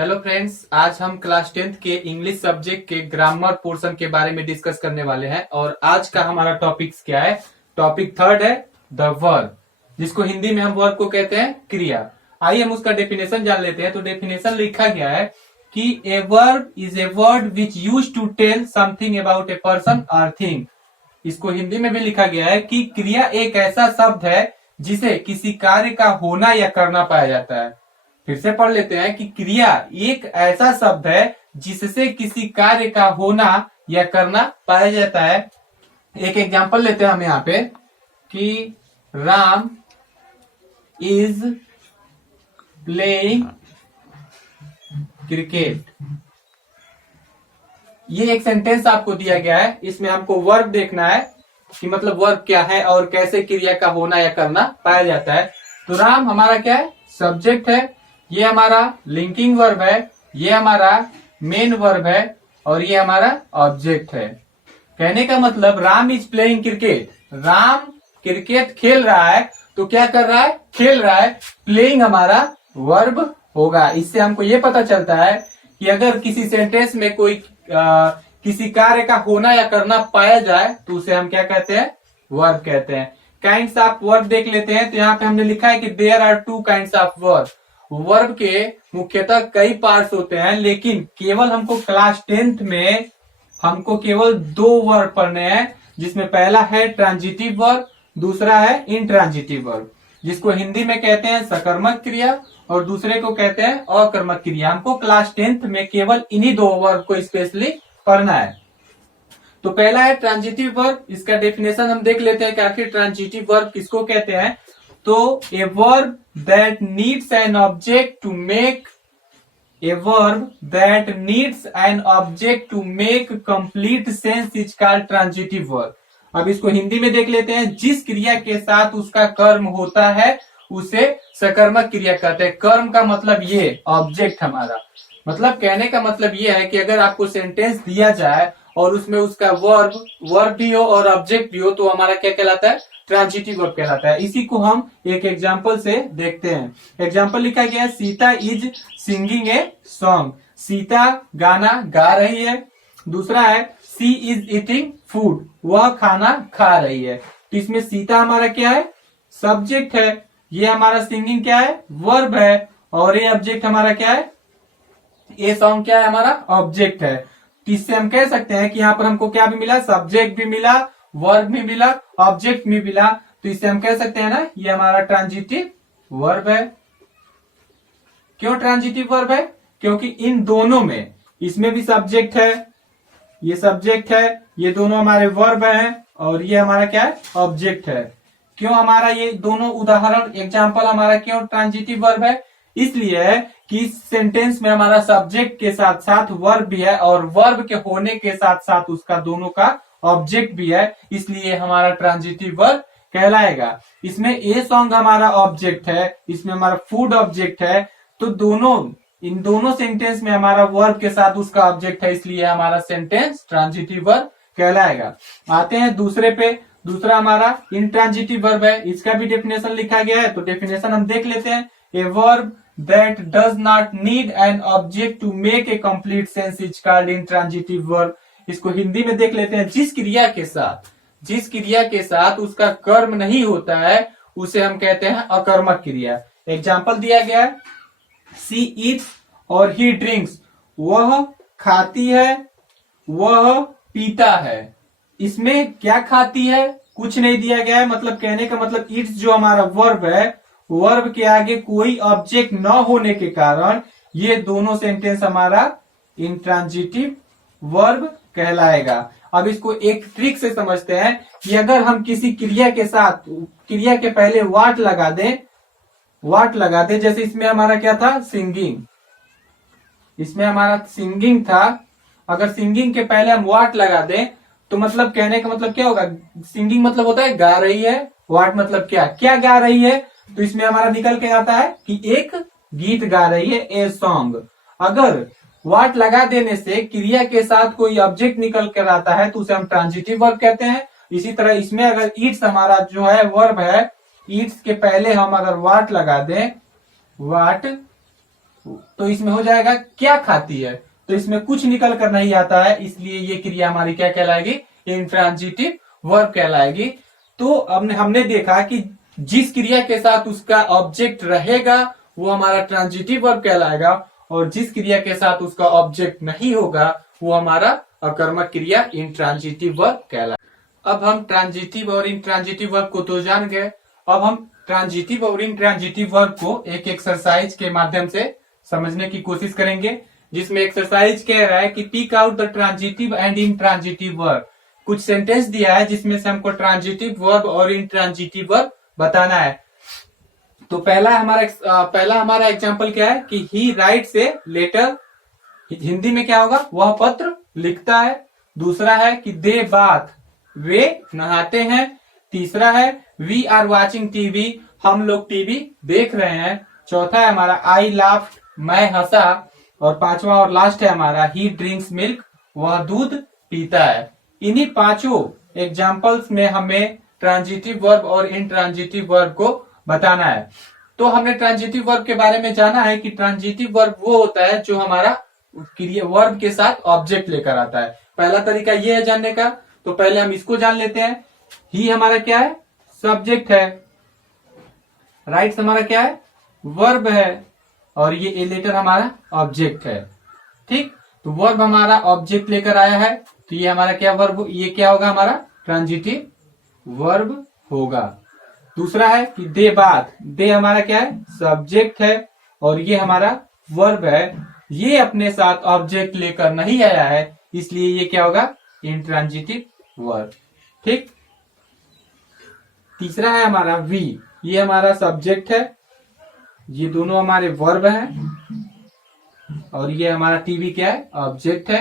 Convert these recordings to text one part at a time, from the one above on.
Hello friends, आज हम class 10th के इंग्लिश सब्जेक्ट के ग्रामर पोर्शन के बारे में डिस्कस करने वाले हैं। और आज का हमारा टॉपिक क्या है? टॉपिक थर्ड है द वर्ब, जिसको हिंदी में हम वर्ब को कहते हैं क्रिया। आइए हम उसका डेफिनेशन जान लेते हैं। तो डेफिनेशन लिखा गया है कि a verb is a word which use to tell something about a person और थिंग। इसको हिंदी में भी लिखा गया है कि क्रिया एक ऐसा शब्द है जिसे किसी कार्य का होना या करना पाया जाता है। फिर से पढ़ लेते हैं कि क्रिया एक ऐसा शब्द है जिससे किसी कार्य का होना या करना पाया जाता है। एक एग्जांपल लेते हैं हम यहाँ पे कि राम इज प्लेइंग क्रिकेट। ये एक सेंटेंस आपको दिया गया है। इसमें हमको वर्ब देखना है कि मतलब वर्ब क्या है और कैसे क्रिया का होना या करना पाया जाता है। तो राम हमारा क्या है? सब्जेक्ट है। ये हमारा लिंकिंग वर्ब है, ये हमारा मेन वर्ब है और ये हमारा ऑब्जेक्ट है। कहने का मतलब Ram is playing cricket. Ram cricket खेल रहा है। तो क्या कर रहा है? खेल रहा है। प्लेइंग हमारा वर्ब होगा। इससे हमको ये पता चलता है कि अगर किसी सेंटेंस में कोई किसी कार्य का होना या करना पाया जाए तो उसे हम क्या कहते हैं? वर्ब कहते हैं। काइंड्स ऑफ वर्ब देख लेते हैं। तो यहाँ पे हमने लिखा है कि there are two kinds of verb. Verb के मुख्यतः कई पार्ट्स होते हैं, लेकिन केवल हमको क्लास 10th में हमको केवल दो वर्ब पढ़ने हैं, जिसमें पहला है ट्रांजिटिव वर्ब, दूसरा है इंट्रांजिटिव वर्ब, जिसको हिंदी में कहते हैं सकर्मक क्रिया और दूसरे को कहते हैं अकर्मक क्रिया। हमको क्लास 10th में केवल इन्हीं दो वर्ब को स्पेशली पढ़ना है। तो पहला है ट्रांजिटिव वर्ब। इसका डेफिनेशन हम देख लेते हैं कि आखिर ट्रांजिटिव वर्ब किसको कहते हैं। तो a verb that needs an object to make complete sense is called transitive verb. अब इसको हिंदी में देख लेते हैं। जिस क्रिया के साथ उसका कर्म होता है उसे सकर्मक क्रिया कहते हैं। कर्म का मतलब ये ऑब्जेक्ट हमारा, मतलब कहने का मतलब ये है कि अगर आपको सेंटेंस दिया जाए और उसमें उसका वर्ब भी हो और ऑब्जेक्ट भी हो तो हमारा क्या कहलाता है? ट्रांजिटिव वर्ब कहलाता है। इसी को हम एक एग्जांपल से देखते हैं। एग्जांपल लिखा गया है Sita is singing a song. Sita गाना गा रही है। दूसरा है सी इज ईटिंग फूड, वह खाना खा रही है। तो इसमें सीता हमारा क्या है? सब्जेक्ट है। ये हमारा सिंगिंग क्या है? वर्ब है। और ये ऑब्जेक्ट हमारा क्या है? ये सॉन्ग क्या है? हमारा ऑब्जेक्ट है। तो इससे हम कह सकते हैं कि यहाँ पर हमको क्या भी मिला? सब्जेक्ट भी मिला, वर्ब भी मिला, ऑब्जेक्ट भी मिला। तो इससे हम कह सकते हैं ना, ये हमारा ट्रांजिटिव वर्ब है। क्यों ट्रांजिटिव वर्ब है? क्योंकि इन दोनों में, इसमें भी सब्जेक्ट है, ये सब्जेक्ट है, ये दोनों हमारे वर्ब हैं और ये हमारा क्या है? ऑब्जेक्ट है। क्यों हमारा ये दोनों उदाहरण एग्जाम्पल हमारा क्यों ट्रांजिटिव वर्ब है? इसलिए है कि इस सेंटेंस में हमारा सब्जेक्ट के साथ साथ वर्ब भी है और वर्ब के होने के साथ साथ उसका दोनों का ऑब्जेक्ट भी है, इसलिए हमारा ट्रांजिटिव वर्ब कहलाएगा। इसमें ए सॉन्ग हमारा ऑब्जेक्ट है, इसमें हमारा फूड ऑब्जेक्ट है। तो इन दोनों सेंटेंस में हमारा वर्ब के साथ उसका ऑब्जेक्ट है, इसलिए हमारा सेंटेंस ट्रांजिटिव वर्ब कहलाएगा। आते हैं दूसरे पे। दूसरा हमारा इंट्रांजिटिव वर्ब है। इसका भी डेफिनेशन लिखा गया है। तो डेफिनेशन हम देख लेते हैं। A verb that does not need an object to make a complete sense is called intransitive verb। इसको हिंदी में देख लेते हैं। जिस क्रिया के साथ उसका कर्म नहीं होता है उसे हम कहते हैं अकर्मक क्रिया। एग्जाम्पल दिया गया है सी ईट्स और ही ड्रिंक्स। वह खाती है, वह पीता है। इसमें क्या खाती है? कुछ नहीं दिया गया है। मतलब कहने का मतलब ईट्स जो हमारा वर्ब है, वर्ब के आगे कोई ऑब्जेक्ट न होने के कारण ये दोनों सेंटेंस हमारा इंट्रांजिटिव वर्ब कहलाएगा। अब इसको एक ट्रिक से समझते हैं कि अगर हम किसी क्रिया के साथ क्रिया के पहले वाट लगा दें, जैसे इसमें हमारा क्या था? सिंगिंग। इसमें हमारा सिंगिंग था। अगर सिंगिंग के पहले हम वाट लगा दें तो मतलब कहने का मतलब क्या होगा? सिंगिंग मतलब होता है गा रही है, वाट मतलब क्या गा रही है। तो इसमें हमारा निकल के आता है कि एक गीत गा रही है, ए सॉन्ग। अगर वाट लगा देने से क्रिया के साथ कोई ऑब्जेक्ट निकल कर आता है तो उसे हम ट्रांजिटिव वर्ब कहते हैं। इसी तरह इसमें अगर ईट्स हमारा जो है वर्ब है, ईट्स के पहले हम अगर वाट लगा दें, वाट तो इसमें हो जाएगा क्या खाती है, तो इसमें कुछ निकल कर नहीं आता है, इसलिए ये क्रिया हमारी क्या कहलाएगी, इंट्रांजिटिव वर्ब कहलाएगी। तो अब हमने देखा कि जिस क्रिया के साथ उसका ऑब्जेक्ट रहेगा वो हमारा ट्रांजिटिव वर्ब कहलाएगा, और जिस क्रिया के साथ उसका ऑब्जेक्ट नहीं होगा वो हमारा अकर्मक क्रिया इंट्रांजिटिव वर्ब कहलाएगा। अब हम ट्रांजिटिव और इंट्रांजिटिव वर्ब को तो जान गए, अब हम ट्रांजिटिव और इंट्रांजिटिव वर्ब को एक एक्सरसाइज के माध्यम से समझने की कोशिश करेंगे, जिसमें एक्सरसाइज कह रहा है कि pick out the transitive and intransitive verb. कुछ सेंटेंस दिया है जिसमें से हमको ट्रांजिटिव वर्ब और इंट्रांजिटिव वर्ब बताना है। तो पहला हमारा एग्जांपल क्या है कि he writes a letter, Hindi में क्या होगा, वह पत्र लिखता है। दूसरा है कि दे बाथ, वे नहाते हैं। तीसरा है वी आर वॉचिंग टीवी, हम लोग टीवी देख रहे हैं। चौथा है हमारा आई लाफ्ड, मैं हंसा। और पांचवा और लास्ट है हमारा ही ड्रिंक्स मिल्क, वह दूध पीता है। इन्हीं पांचों एग्जाम्पल्स में हमें ट्रांजिटिव वर्ब और इंट्रांजिटिव वर्ब को बताना है। तो हमने ट्रांजिटिव वर्ब के बारे में जाना है कि ट्रांजिटिव वर्ब वो होता है जो हमारा वर्ब के साथ ऑब्जेक्ट लेकर आता है। पहला तरीका ये है जानने का, तो पहले हम इसको जान लेते हैं। ही हमारा क्या है, सब्जेक्ट है। राइट्स हमारा क्या है, वर्ब है। और ये ए लेटर हमारा ऑब्जेक्ट है। ठीक, तो वर्ब हमारा ऑब्जेक्ट लेकर आया है, तो ये हमारा क्या वर्ब, ये क्या होगा, हमारा ट्रांजिटिव वर्ब होगा। दूसरा है कि दे बात, दे हमारा क्या है, सब्जेक्ट है, और ये हमारा वर्ब है। ये अपने साथ ऑब्जेक्ट लेकर नहीं आया है, इसलिए ये क्या होगा, इंट्रांजिटिव वर्ब। ठीक, तीसरा है हमारा वी, ये हमारा सब्जेक्ट है, ये दोनों हमारे वर्ब हैं, और ये हमारा टीवी क्या है, ऑब्जेक्ट है,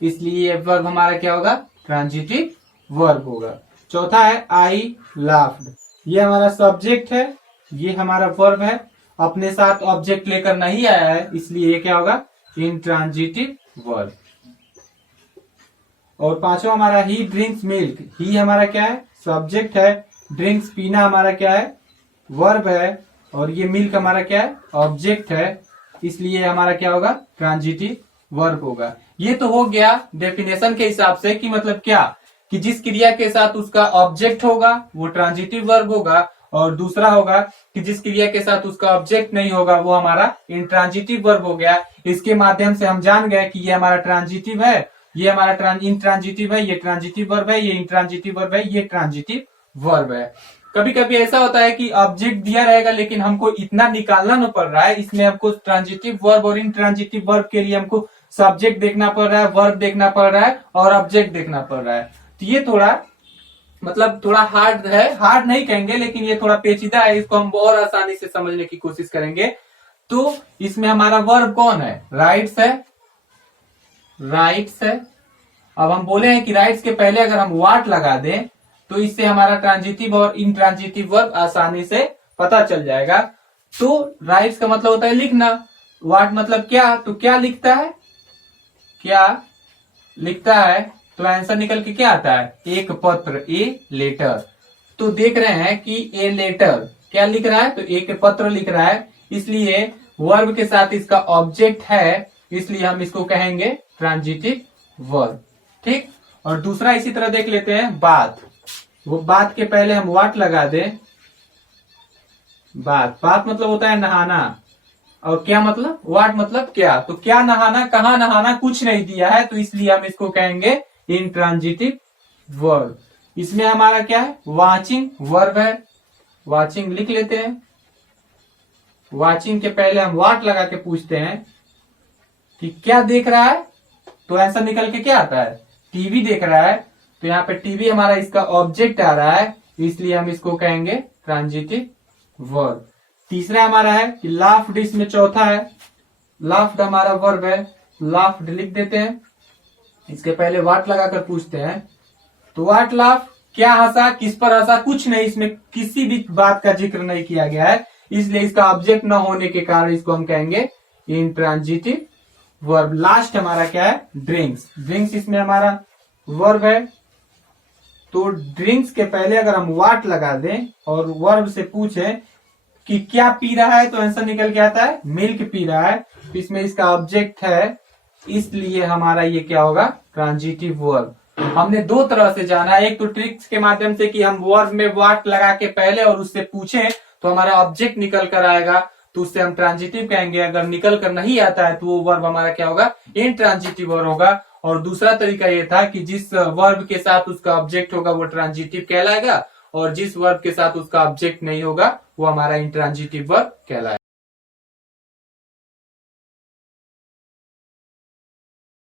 इसलिए ये वर्ब हमारा क्या होगा, ट्रांजिटिव वर्ब होगा। चौथा है आई लाफ्ड, ये हमारा सब्जेक्ट है, ये हमारा वर्ब है, अपने साथ ऑब्जेक्ट लेकर नहीं आया है, इसलिए ये क्या होगा, इंट्रांजिटिव वर्ब। और पांचवा हमारा ही ड्रिंक्स मिल्क, ही हमारा क्या है, सब्जेक्ट है, ड्रिंक्स पीना हमारा क्या है, वर्ब है, और ये मिल्क हमारा क्या है, ऑब्जेक्ट है, इसलिए हमारा क्या होगा, ट्रांजिटिव वर्ब होगा। ये तो हो गया डेफिनेशन के हिसाब से कि मतलब क्या, कि जिस क्रिया के साथ उसका ऑब्जेक्ट होगा वो ट्रांजिटिव वर्ब होगा, और दूसरा होगा कि जिस क्रिया के साथ उसका ऑब्जेक्ट नहीं होगा वो हमारा इंट्रांजिटिव वर्ब हो गया। इसके माध्यम से हम जान गए कि ये हमारा ट्रांजिटिव है, ये हमारा इंट्रांजिटिव है, ये ट्रांजिटिव वर्ब है, ये इंट्रांजिटिव वर्ब है, ये ट्रांजिटिव वर्ब है। कभी कभी ऐसा होता है कि ऑब्जेक्ट दिया रहेगा लेकिन हमको इतना निकालना न पड़ रहा है, इसमें हमको ट्रांजिटिव वर्ब और इंट्रांजिटिव वर्ब के लिए हमको सब्जेक्ट देखना पड़ रहा है, वर्ब देखना पड़ रहा है, और ऑब्जेक्ट देखना पड़ रहा है। तो ये थोड़ा मतलब थोड़ा हार्ड है, हार्ड नहीं कहेंगे लेकिन ये थोड़ा पेचीदा है, इसको हम और आसानी से समझने की कोशिश करेंगे। तो इसमें हमारा वर्ब कौन है, राइट्स है, राइट्स है। अब हम बोले हैं कि राइट्स के पहले अगर हम वाट लगा दें तो इससे हमारा ट्रांजिटिव और इंट्रांजिटिव वर्ब आसानी से पता चल जाएगा। तो राइट्स का मतलब होता है लिखना, वाट मतलब क्या, तो क्या लिखता है, क्या लिखता है, तो आंसर निकल के क्या आता है, एक पत्र, ए लेटर। तो देख रहे हैं कि ए लेटर क्या लिख रहा है, तो एक पत्र लिख रहा है, इसलिए वर्ब के साथ इसका ऑब्जेक्ट है, इसलिए हम इसको कहेंगे ट्रांजिटिव वर्ब। ठीक, और दूसरा इसी तरह देख लेते हैं बात, वो बात के पहले हम वाट लगा दें, बात, बात मतलब होता है नहाना, और क्या मतलब, वाट मतलब क्या, तो क्या नहाना, कहाँ नहाना, कुछ नहीं दिया है, तो इसलिए हम इसको कहेंगे इंट्रांजिटिव वर्ब। इसमें हमारा क्या है, वाचिंग वर्ब है, वाचिंग लिख लेते हैं। वाचिंग के पहले हम वाट लगा के पूछते हैं कि क्या देख रहा है, तो आंसर निकल के क्या आता है, टीवी देख रहा है, तो यहाँ पे टीवी हमारा इसका ऑब्जेक्ट आ रहा है, इसलिए हम इसको कहेंगे ट्रांजिटिव वर्ब। तीसरा हमारा है कि लाफ्ड, इसमें चौथा है, लाफ्ड हमारा वर्ब है, लाफ्ड लिख देते हैं, इसके पहले वाट लगाकर पूछते हैं, तो वाट लाफ, क्या हंसा, किस पर हंसा, कुछ नहीं, इसमें किसी भी बात का जिक्र नहीं किया गया है, इसलिए इसका ऑब्जेक्ट न होने के कारण इसको हम कहेंगे इंट्रांजिटिव वर्ब। लास्ट हमारा क्या है, ड्रिंक्स, ड्रिंक्स इसमें हमारा वर्ब है, तो ड्रिंक्स के पहले अगर हम वाट लगा दें और वर्ब से पूछें कि क्या पी रहा है, तो आंसर निकल के आता है मिल्क पी रहा है। तो इसमें इसका ऑब्जेक्ट है, इसलिए हमारा ये क्या होगा, ट्रांजिटिव वर्ब। हमने दो तरह से जाना, एक तो ट्रिक्स के माध्यम से कि हम वर्ब में व्हाट लगा के पहले और उससे पूछे तो हमारा ऑब्जेक्ट निकल कर आएगा, तो उससे हम ट्रांजिटिव कहेंगे। अगर निकल कर नहीं आता है तो वो वर्ब हमारा क्या होगा, इनट्रांजिटिव वर्ब होगा। और दूसरा तरीका ये था कि जिस वर्ब के साथ उसका ऑब्जेक्ट होगा वो ट्रांजिटिव कहलाएगा, और जिस वर्ब के साथ उसका ऑब्जेक्ट नहीं होगा वो हमारा इंट्रांजिटिव वर्ब कहलाएगा।